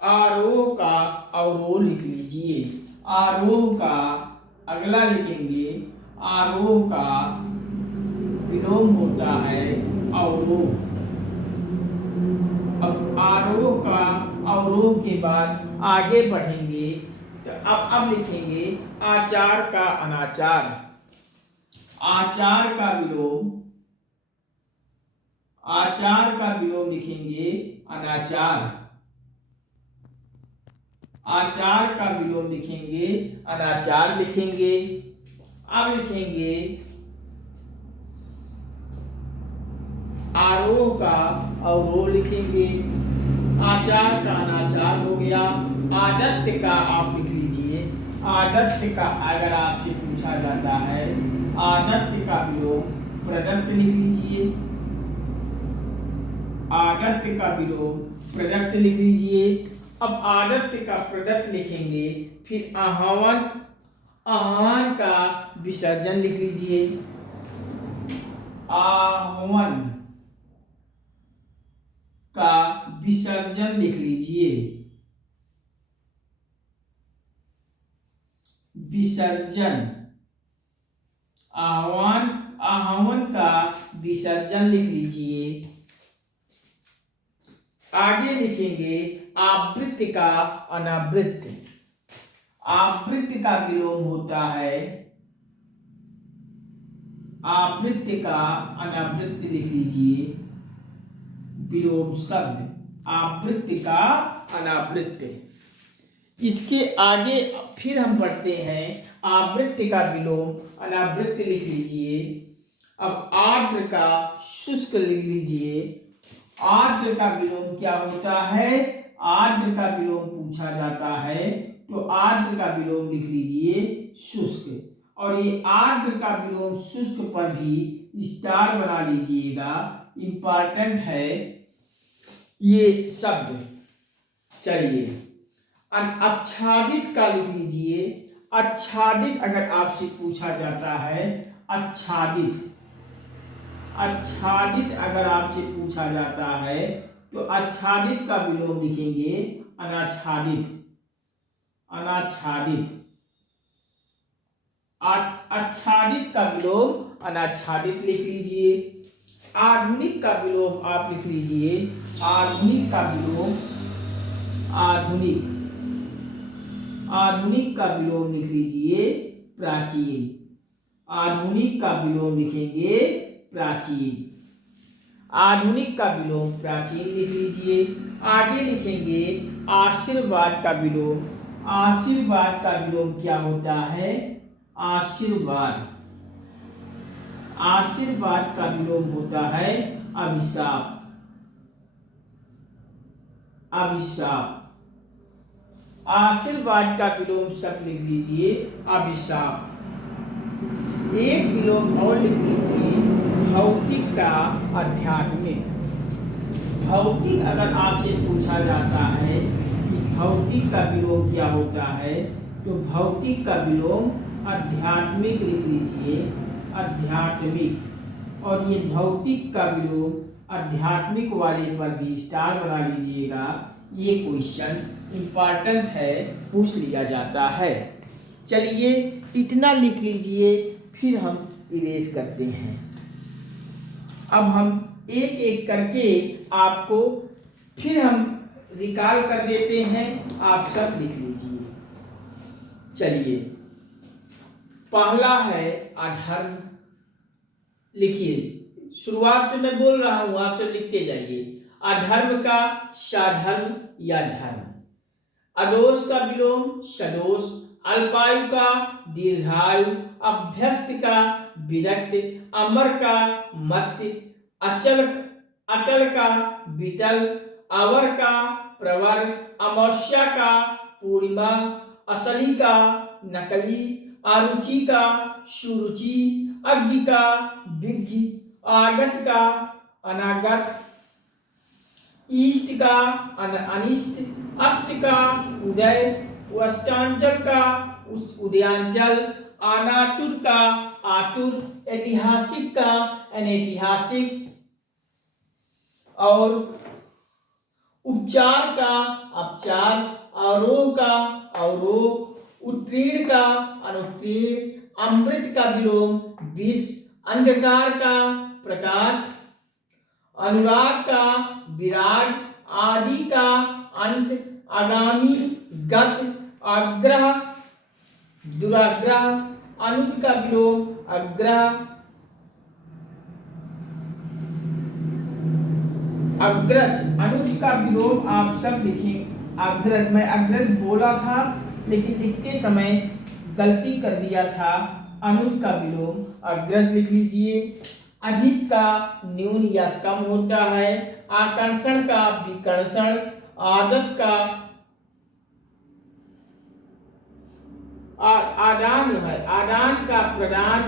आरोह का अवरोह लिख लीजिए। आरोह का अगला लिखेंगे, आरोह का विलोम होता है अवरोह। अब आरोह का अवरोह के बाद आगे बढ़ेंगे तो अब लिखेंगे आचार का अनाचार। आचार का विलोम, आचार का विलोम लिखेंगे अनाचार। आचार का विलोम लिखेंगे अनाचार लिखेंगे। अब लिखेंगे आरोह का अवरोह लिखेंगे। आचार का अनाचार हो गया। आदत्य का आप लिख लीजिए। आदत्य का अगर आपसे पूछा जाता है, आदत्य का विलोम प्रदत्त लिख लीजिए। आदत्य का विलोम प्रदत्त लिख लीजिए। अब आदत्य का प्रदत्त लिखेंगे, फिर आह्वान, आह्वान का विसर्जन लिख लीजिए। आह्वान का विसर्जन लिख लीजिए। विसर्जन, आह्वान, आह्वान का विसर्जन लिख लीजिए। आगे लिखेंगे आवृत्ति का अनावृत्ति। आवृत्ति का विलोम होता है, आवृत्ति का अनावृत्ति लिख लीजिए। विलोम शब्द आवृत्ति का अनावृत्ति। इसके आगे फिर हम पढ़ते हैं आवृत्ति का विलोम अनावृत्ति लिख लीजिए। अब आर्द्र का शुष्क लिख लीजिए। आर्द्र का विलोम क्या होता है? आर्द्र का विलोम पूछा जाता है तो आर्द्र का विलोम लिख लीजिए शुष्क, और ये आर्द्र का विलोम शुष्क पर भी स्टार बना लीजिएगा, इंपॉर्टेंट है ये शब्द। चलिए आच्छादित का लिख लीजिए। आच्छादित अगर आपसे पूछा जाता है, आच्छादित, आच्छादित अगर आपसे पूछा जाता है तो आच्छादित का विलोम लिखेंगे अनाच्छादित। अनाच्छादित, आच्छादित का विलोम अनाच्छादित लिख लीजिए। आधुनिक का विलोम आप लिख लीजिए। आधुनिक का विलोम आधुनिक, आधुनिक का विलोम लिख लीजिए प्राचीन। आधुनिक का विलोम लिखेंगे प्राचीन। आधुनिक का विलोम प्राचीन लिख लीजिए। आगे लिखेंगे आशीर्वाद का विलोम। आशीर्वाद का विलोम क्या होता है? आशीर्वाद, आशीर्वाद का विलोम होता है अभिशाप। अभिशाप, आशीर्वाद का विलोम शब्द लिख लीजिए अभिशाप। एक विलोम और लिख लीजिए भौतिक का आध्यात्मिक। भौतिक अगर आपसे पूछा जाता है कि भौतिक का विलोम क्या होता है, तो भौतिक का विलोम आध्यात्मिक लिख लीजिए आध्यात्मिक। और ये भौतिक का विलोम आध्यात्मिक वाले पर भी स्टार बना लीजिएगा। ये क्वेश्चन इम्पॉर्टेंट है, पूछ लिया जाता है। चलिए इतना लिख लीजिए, फिर हम इरेज करते हैं। अब हम एक एक करके आपको फिर हम रिकॉल कर देते हैं, आप सब लिख लीजिए। चलिए पहला है अधर्म। लिखिए, शुरुआत से मैं बोल रहा हूं, आप सब लिखते जाइए। अधर्म का साधर्म या धर्म। अदोष का विलोम सदोष। अल्पायु का दीर्घायु। अभ्यस्त का विरक्त। अमर का मत्य। अचल अटल का विटल। अवर का प्रवर। अमावस्या का पूर्णिमा। असली का नकली। अरुचि का सुरुचि। अज्ञ का विज्ञ। आगत का अनागत। ईष्ट का अनिष्ट। अष्ट का उदय। वस्तांचल का उदयांचल। अनातुर का आतुर। ऐतिहासिक का अनैतिहासिक। और उपचार का अपचार। अवरोह का अवरोह। उत्तीर्ण का अनुत्तीर्ण। अमृत का विलोम विष। अंधकार का प्रकाश। अनुराग का विराग। आदि का अंत। आगामी गत। आग्रह दुराग्रह। अनुज का विलोम अग्रह। अग्रज। अनुज का विलोम आप सब लिखें अग्रज। मैं अग्रज बोला था लेकिन लिखते समय गलती कर दिया था। अनुज का विलोम अग्रज लिख लीजिए। अधिक का न्यून या कम होता है। आकर्षण का विकर्षण। आदत का आदान है। आदान का प्रदान।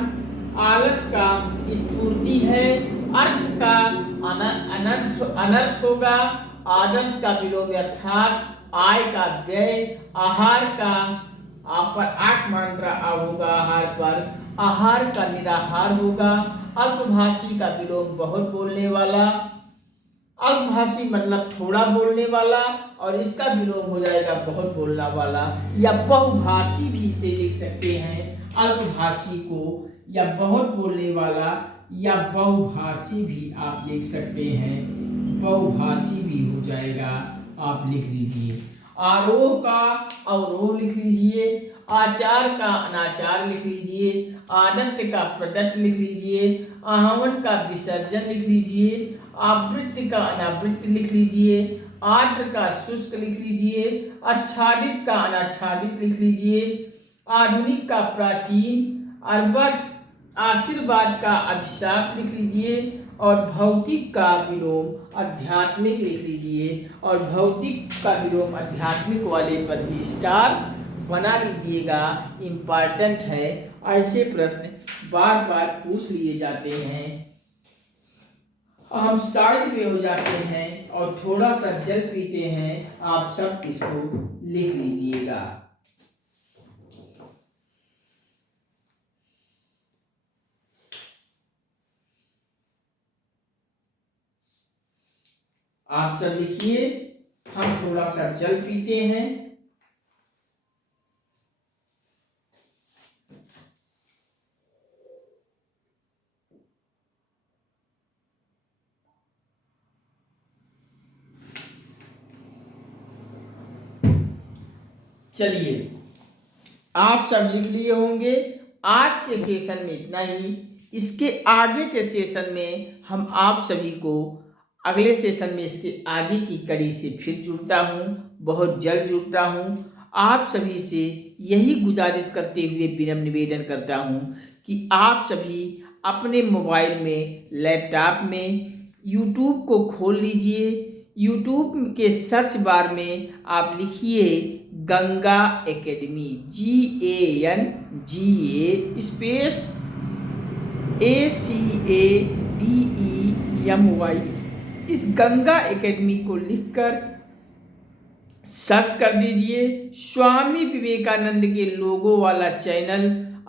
आलस का स्फूर्ति है। अर्थ का अनर्थ होगा। आदर्श का विलोम अर्थात आय का व्यय। आहार का आप पर आठ मात्रा होगा आहार पर। आहार का निराहार होगा। अल्पभाषी का विलोम बहुत बोलने वाला। अल्पभाषी मतलब थोड़ा बोलने वाला, और इसका विलोम हो जाएगा बहुत बोलने वाला। या बहुभाषी भी इसे लिख सकते हैं अल्पभाषी को, या बहुत बोलने वाला, या बहुभाषी भी आप लिख सकते हैं। बहुभाषी भी हो जाएगा, आप लिख लीजिए। आरोह का अवरोह लिख लीजिए। आचार का अनाचार लिख लीजिए। आदत्त का प्रदत्त लिख लीजिए। आहवन का विसर्जन लिख लीजिए। आवृत्ति का अनावृत्त लिख लीजिए। आर्द्र का शुष्क लिख लीजिए। आच्छादित का अनाच्छादित लिख लीजिए। आधुनिक का प्राचीन। अर्बद आशीर्वाद का अभिशाप लिख लीजिए। और भौतिक का विलोम आध्यात्मिक लिख लीजिए। और भौतिक का विलोम आध्यात्मिक वाले पर भी स्टार बना लीजिएगा, इम्पॉर्टेंट है। ऐसे प्रश्न बार बार पूछ लिए जाते हैं, हम साइड में हो जाते हैं और थोड़ा सा जल पीते हैं। आप सब इसको लिख लीजिएगा। आप सब लिखिए, हम थोड़ा सा जल पीते हैं। चलिए, आप सब लिख लिए होंगे। आज के सेशन में इतना ही। इसके आगे के सेशन में हम आप सभी को अगले सेशन में इसके आगे की कड़ी से फिर जुड़ता हूँ, बहुत जल्द जुड़ता हूँ। आप सभी से यही गुजारिश करते हुए विनम्र निवेदन करता हूँ कि आप सभी अपने मोबाइल में, लैपटॉप में YouTube को खोल लीजिए। YouTube के सर्च बार में आप लिखिए Ganga academy, GANGA space ACADEMY, इस गंगा एकेडमी को लिखकर सर्च कर दीजिए। स्वामी विवेकानंद के लोगो वाला चैनल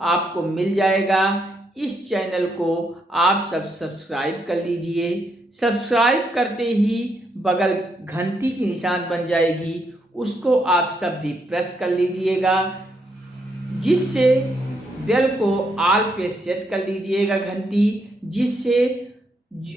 आपको मिल जाएगा। इस चैनल को आप सब सब्सक्राइब कर लीजिए। सब्सक्राइब करते ही बगल घंटी की निशान बन जाएगी, उसको आप सब भी प्रेस कर लीजिएगा, जिससे बेल को ऑल पे सेट कर लीजिएगा घंटी, जिससे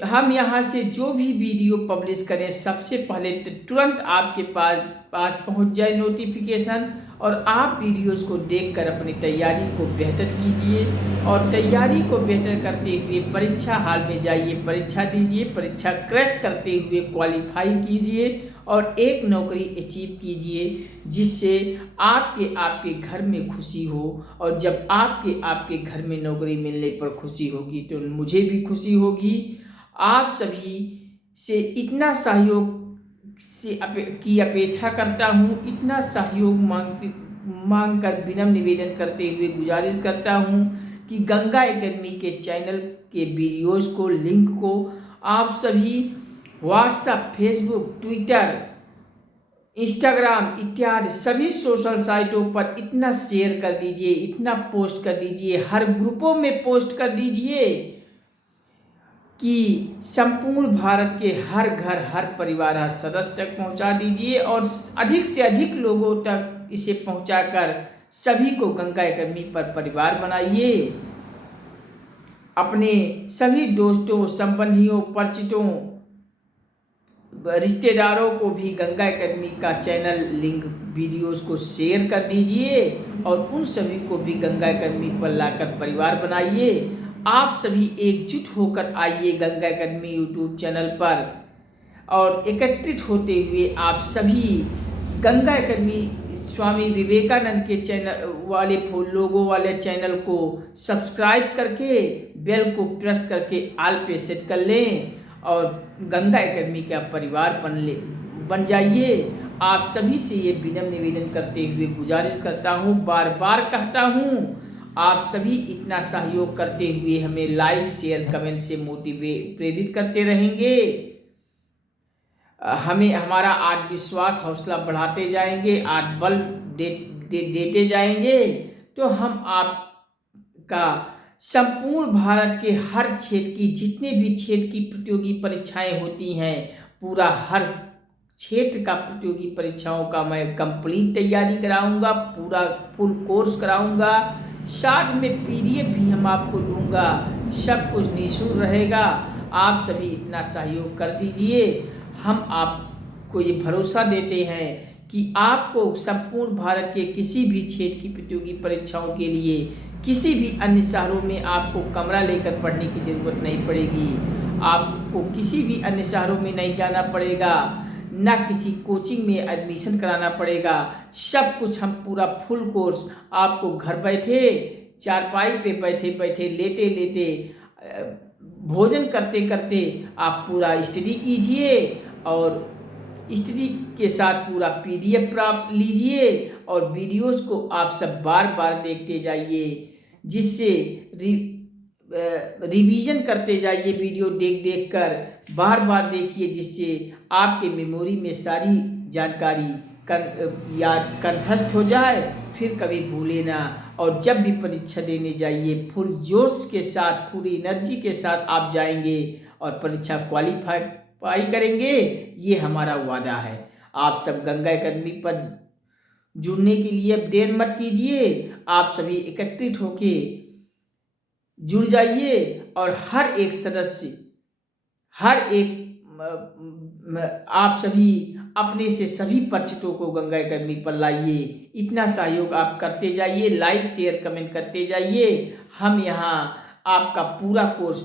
हम यहाँ से जो भी वीडियो पब्लिश करें सबसे पहले तुरंत आपके पास पहुँच जाए नोटिफिकेशन, और आप वीडियोस को देखकर अपनी तैयारी को बेहतर कीजिए। और तैयारी को बेहतर करते हुए परीक्षा हाल में जाइए, परीक्षा दीजिए, परीक्षा क्रैक करते हुए क्वालिफाई कीजिए और एक नौकरी अचीव कीजिए, जिससे आपके घर में खुशी हो। और जब आपके घर में नौकरी मिलने पर खुशी होगी तो मुझे भी खुशी होगी। आप सभी से इतना सहयोग की अपेक्षा करता हूँ, इतना सहयोग मांग कर विनम्र निवेदन करते हुए गुजारिश करता हूँ कि गंगा एकेडमी के चैनल के वीडियोस को, लिंक को आप सभी व्हाट्सएप, फेसबुक, ट्विटर, इंस्टाग्राम इत्यादि सभी सोशल साइटों पर इतना शेयर कर दीजिए, इतना पोस्ट कर दीजिए, हर ग्रुपों में पोस्ट कर दीजिए कि संपूर्ण भारत के हर घर, हर परिवार, हर सदस्य तक पहुंचा दीजिए और अधिक से अधिक लोगों तक इसे पहुंचाकर सभी को गंगा एकेडमी पर परिवार बनाइए। अपने सभी दोस्तों, संबंधियों, परिचितों, रिश्तेदारों को भी गंगा एकेडमी का चैनल, लिंक, वीडियोस को शेयर कर दीजिए और उन सभी को भी गंगा एकेडमी पर लाकर परिवार बनाइए। आप सभी एकजुट होकर आइए गंगा एकेडमी यूट्यूब चैनल पर और एकत्रित होते हुए आप सभी गंगा एकेडमी स्वामी विवेकानंद के चैनल वाले लोगों वाले चैनल को सब्सक्राइब करके बेल को प्रेस करके ऑल पे सेट कर लें और गंगा एकेडमी का परिवार बन जाइए। आप सभी से ये विनम्र निवेदन करते हुए गुजारिश करता हूँ, बार बार कहता हूँ, आप सभी इतना सहयोग करते हुए हमें लाइक, शेयर, कमेंट से प्रेरित करते रहेंगे। हमें हमारा आत्मविश्वास, हौसला बढ़ाते जाएंगे, आत्मबल देते जाएंगे, तो हम आपका संपूर्ण भारत के हर क्षेत्र की, जितने भी क्षेत्र की प्रतियोगी परीक्षाएं होती हैं, पूरा हर क्षेत्र का प्रतियोगी परीक्षाओं का मैं कंप्लीट तैयारी कराऊंगा, पूरा फुल कोर्स कराऊंगा, साथ में PDF भी हम आपको दूंगा, सब कुछ निःशुल्क रहेगा। आप सभी इतना सहयोग कर दीजिए। हम आपको ये भरोसा देते हैं कि आपको संपूर्ण भारत के किसी भी क्षेत्र की प्रतियोगी परीक्षाओं के लिए किसी भी अन्य शहरों में आपको कमरा लेकर पढ़ने की ज़रूरत नहीं पड़ेगी। आपको किसी भी अन्य शहरों में नहीं जाना पड़ेगा, ना किसी कोचिंग में एडमिशन कराना पड़ेगा। सब कुछ हम पूरा फुल कोर्स आपको घर बैठे, चारपाई पे बैठे बैठे, लेटे लेटे, भोजन करते करते आप पूरा स्टडी कीजिए और स्टडी के साथ पूरा PDF प्राप्त लीजिए और वीडियोस को आप सब बार बार देखते जाइए, जिससे रिवीजन करते जाइए, वीडियो देख कर बार बार देखिए, जिससे आपके मेमोरी में सारी जानकारी कंठस्थ हो जाए, फिर कभी भूले ना। और जब भी परीक्षा देने जाइए फुल जोश के साथ, पूरी एनर्जी के साथ आप जाएंगे और परीक्षा क्वालिफाई करेंगे, ये हमारा वादा है। आप सब गंगा एकेडमी पर जुड़ने के लिए अब देर मत कीजिए, आप सभी एकत्रित होके जुड़ जाइए और हर एक सदस्य, आप सभी अपने से सभी परिचितों को गंगा एकेडमी पर लाइए। इतना सहयोग आप करते जाइए, लाइक, शेयर, कमेंट करते जाइए। हम यहाँ आपका पूरा कोर्स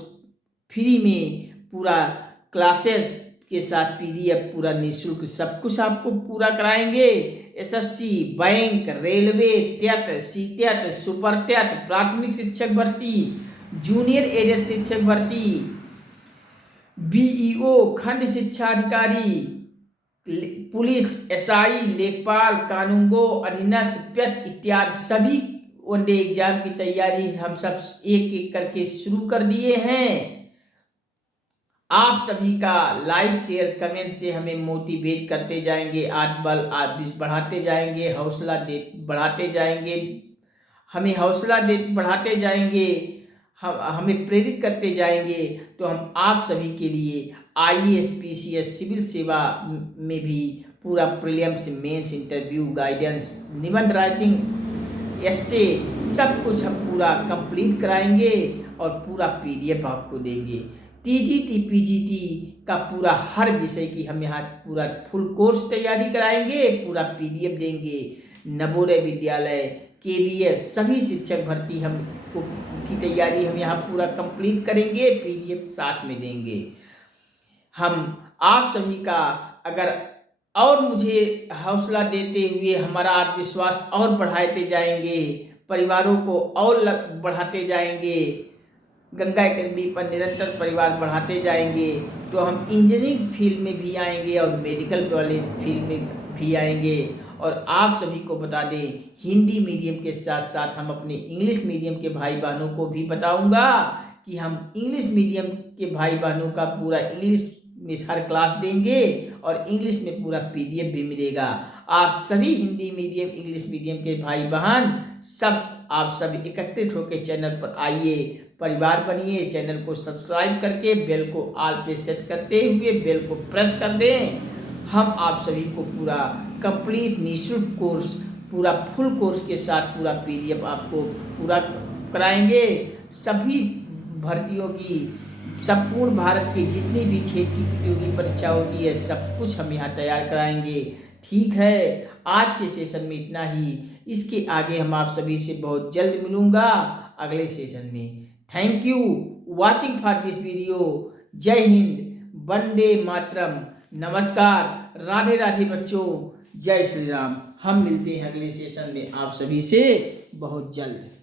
फ्री में, पूरा क्लासेस के साथ PDF पूरा निःशुल्क सब कुछ आपको पूरा कराएंगे। SSC, bank, railway, TET, CTET, super TET, प्राथमिक शिक्षक भर्ती, जूनियर एडेड शिक्षक भर्ती, BEO, खंड शिक्षा अधिकारी, पुलिस, एसआई, लेखपाल, कानूनगो, अधीनस्थ, पेट इत्यादि सभी वनडे एग्जाम की तैयारी हम सब एक एक करके शुरू कर दिए हैं। आप सभी का लाइक शेयर कमेंट से हमें मोटिवेट करते जाएंगे, आत्मबल बढ़ाते जाएंगे, हौसला दे बढ़ाते जाएंगे, हमें हौसला दे बढ़ाते जाएंगे, हमें प्रेरित करते जाएंगे। तो हम आप सभी के लिए आईएएस, पीसीएस, सिविल सेवा में भी पूरा प्रीलिम्स, मेंस, इंटरव्यू, गाइडेंस, निबंध राइटिंग, ऐसे सब कुछ हम पूरा कंप्लीट कराएंगे और पूरा पीडीएफ आपको देंगे। टीजीटी, पीजीटी का पूरा हर विषय की हम यहाँ पूरा फुल कोर्स तैयारी कराएंगे, पूरा पीडीएफ देंगे। नवोदय विद्यालय, केवीएस सभी शिक्षक भर्ती हम की तैयारी हम यहाँ पूरा कंप्लीट करेंगे, पीडीएफ साथ में देंगे। हम आप सभी का अगर और मुझे हौसला देते हुए हमारा आत्मविश्वास और बढ़ाते जाएंगे, परिवारों को और बढ़ाते जाएंगे, गंगा एकेडमी पर निरंतर परिवार बढ़ाते जाएंगे, तो हम इंजीनियरिंग फील्ड में भी आएंगे और मेडिकल वाले फील्ड में भी आएंगे। और आप सभी को बता दें, हिंदी मीडियम के साथ साथ हम अपने इंग्लिश मीडियम के भाई बहनों को भी बताऊंगा कि हम इंग्लिश मीडियम के भाई बहनों का पूरा इंग्लिश में हर क्लास देंगे और इंग्लिश में पूरा पीडीएफ भी मिलेगा। आप सभी हिंदी मीडियम, इंग्लिश मीडियम के भाई बहन आप सब एकत्रित होकर चैनल पर आइए, परिवार बनिए। चैनल को सब्सक्राइब करके बेल को ऑल पे सेट करते हुए बेल को प्रेस कर दें। हम आप सभी को पूरा कंप्लीट निःशुल्क कोर्स, पूरा फुल कोर्स के साथ पूरा पीडीएफ आपको पूरा कराएंगे। सभी भर्तियों की, संपूर्ण भारत के जितनी भी क्षेत्र की प्रतियोगी परीक्षा होती है, सब कुछ हम यहाँ तैयार कराएंगे। ठीक है, आज के सेशन में इतना ही। इसके आगे हम आप सभी से बहुत जल्द मिलूंगा अगले सेशन में। Thank you watching for this video. जय हिंद, वंदे मातरम, नमस्कार, राधे राधे बच्चों, जय श्री राम। हम मिलते हैं अगले सेशन में आप सभी से बहुत जल्द।